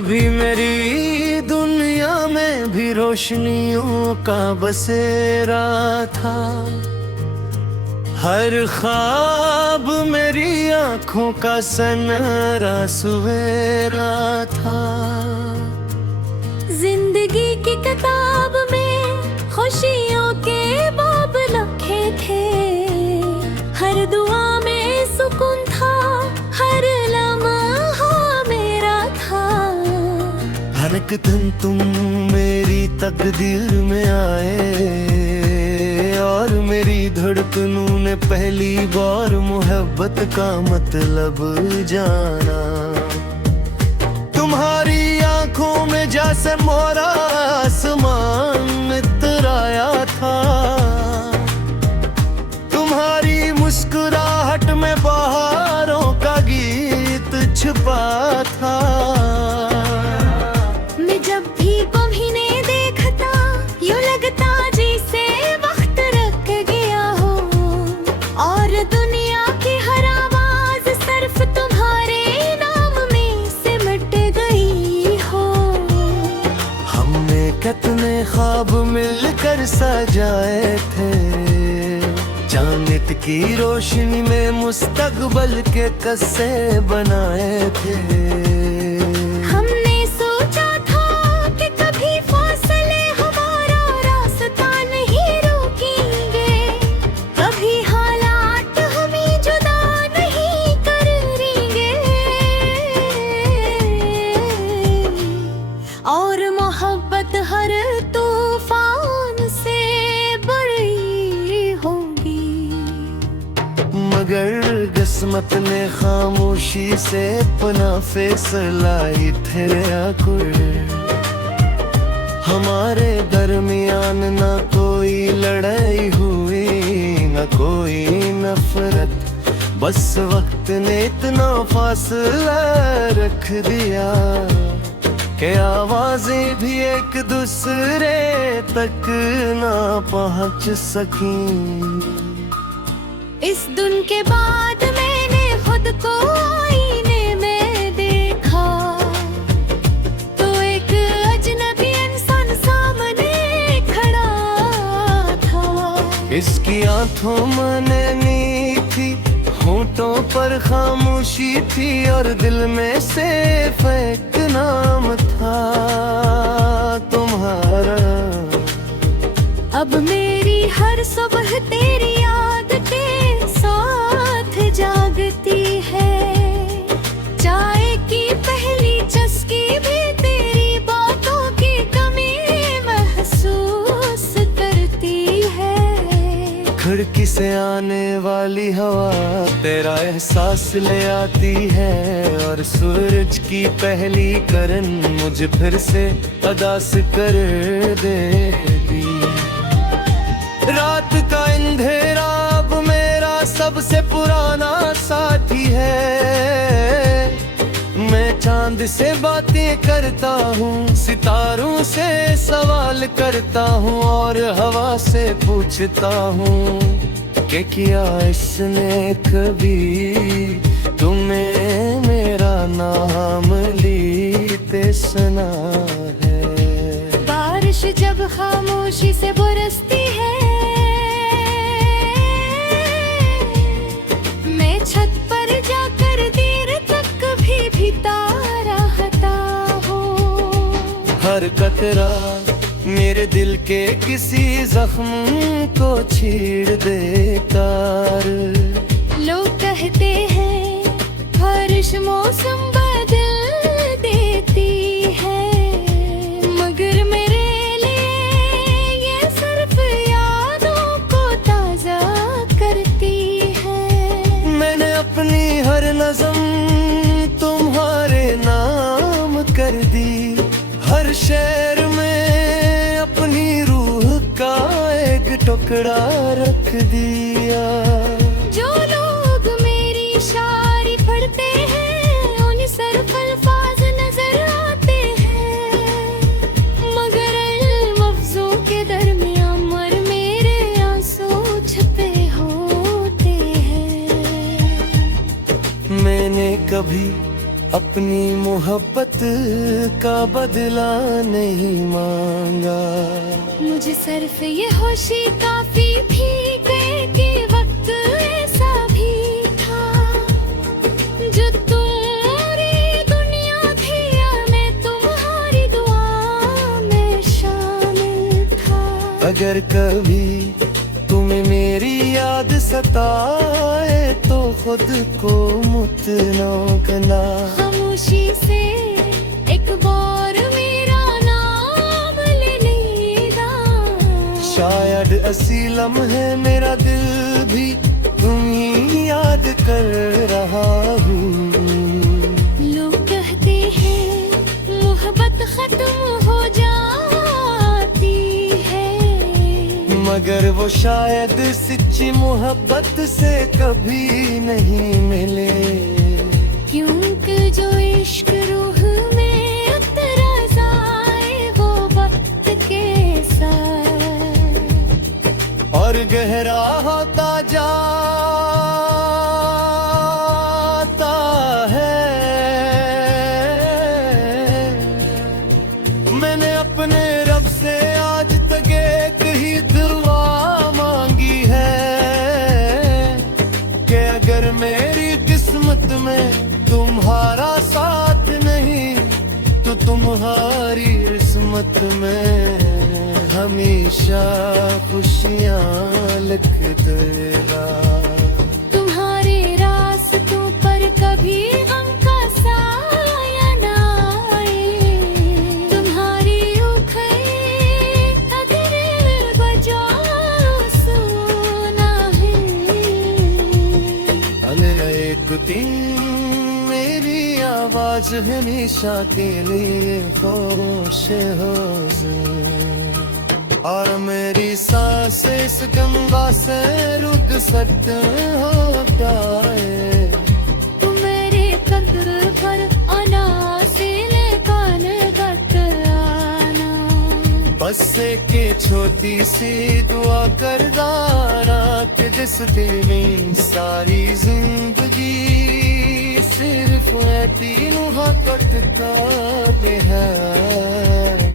कभी मेरी दुनिया में भी रोशनियों का बसेरा था। हर ख्वाब मेरी आंखों का सनरा सवेरा था। जिंदगी की किताब में खुशियों के बाब लिखे थे। हर दुआ में सुकून था, हर लम्हा मेरा था। हर एक दिन तुम मेरी तकदीर में आए और मेरी धड़कनों ने पहली बार मोहब्बत का मतलब जाना। तुम्हारी आंखों में जैसे मोरा आसमान इतराया था। तुम्हारी मुस्कुराहट में बहारों का गीत छुपा था। मैं जब भी कभी ने देखता यूं लगता जैसे वक्त रुक गया हो, और दुनिया की हर आवाज सिर्फ तुम्हारे नाम में सिमट गई हो। हमने कितने ख्वाब मिलकर सजाए थे, चांद की रोशनी में मुस्तकबल के किस्से बनाए थे। हमने सोचा था कि कभी फासले हमारा रास्ता नहीं रोकेंगे, कभी हालात हमें जुदा नहीं करेंगे। और मोहब्बत हर तूफान से बड़ी होगी। मगर किस्मत ने खामोशी से अपना फैसला ठहराया कोई। हमारे दरमियान ना कोई लड़ाई हुई, ना कोई नफरत। बस वक्त ने इतना फासला रख दिया कि आवाजें भी एक दूसरे तक ना पहुंच सकी। इस दिन के बाद मैंने खुद को आईने में देखा, तो एक अजनबी इंसान सामने खड़ा था। इसकी आंखों में नैनी थी, होठों पर खामोशी थी, और दिल में सिर्फ एक नाम था तुम्हारा। अब मेरी हर सुबह तेरी याद के साथ जागती है। चाय की पहली चुस्की भी तेरी बातों की कमी महसूस करती है। खिड़की से आने वाली हवा तेरा एहसास ले आती है, और सूरज की पहली किरण मुझे फिर से अदास कर देगी। रात का अंधेरा अब मेरा सबसे पुराना साथी है। मैं चांद से बातें करता हूँ, सितारों से सवाल करता हूँ, और हवा से पूछता हूँ कि क्या इसने कभी तुम्हें मेरा नाम लेते सुना है। बारिश जब खामोशी से बरसती है, मैं छत पर जाकर देर तक कभी भीता रहता हूँ। हर कतरा मेरे दिल के किसी जख्म को छीड़ देता। लोग कहते हैं बारिश मौसम बदल देती है, मगर मेरे लिए ये सिर्फ यादों को ताजा करती है। मैंने अपनी हर नज़म तुम्हारे नाम कर दी, हर शेर में अपनी रूह का एक टुकड़ा रख दिया। जो लोग मेरी शायरी पढ़ते हैं उन्हें सिर्फ अल्फाज नजर आते हैं, मगर लफ्जों के दरमियान मर मेरे आंसू छुपे होते हैं। मैंने कभी अपनी मोहब्बत का बदला नहीं मांगा। मुझे सिर्फ ये होशी काफी थी कि वक्त ऐसा भी था जो तुम्हारी दुनिया थी या मैं तुम्हारी दुआ में शामिल था। अगर कभी तुम्हें मेरी याद सताए तो खुद को मुत न करना। खामोशी से एक बार मेरा नाम ले लेना। शायद असी लम्हे मेरा दिल भी तुम ही याद कर रहा हूँ। लोग कहते हैं मोहब्बत खत्म हो जाती है, मगर वो शायद सच्ची मोहब्बत से कभी नहीं मिले। क्योंकि जो इश्क रूह में उतरा जाए वो वक्त के साथ और गहरा होता जाता है। मैंने अपने रब से आज तक एक ही दुआ मांगी है कि अगर मेरी किस्मत में तुम्हारा साथ नहीं तो तुम्हारी किस्मत में हमेशा खुशियाँ लिख देगा। तुम्हारे रास्तों पर कभी गम का साया ना आए। तुम्हारी उखैं अगर बजाओ सुना है। अगर एक दिन मेरी आवाज हमेशा के लिए खामोश हो जाए और मेरी सांसें इस गंगा से रुक सकते हो जाए। तुम मेरे कदर पर आना से कान तक आना। बस के छोटी सी दुआ कर दाना कि जिस तेरी सारी जिंदगी सिर्फ तीनों कटता है।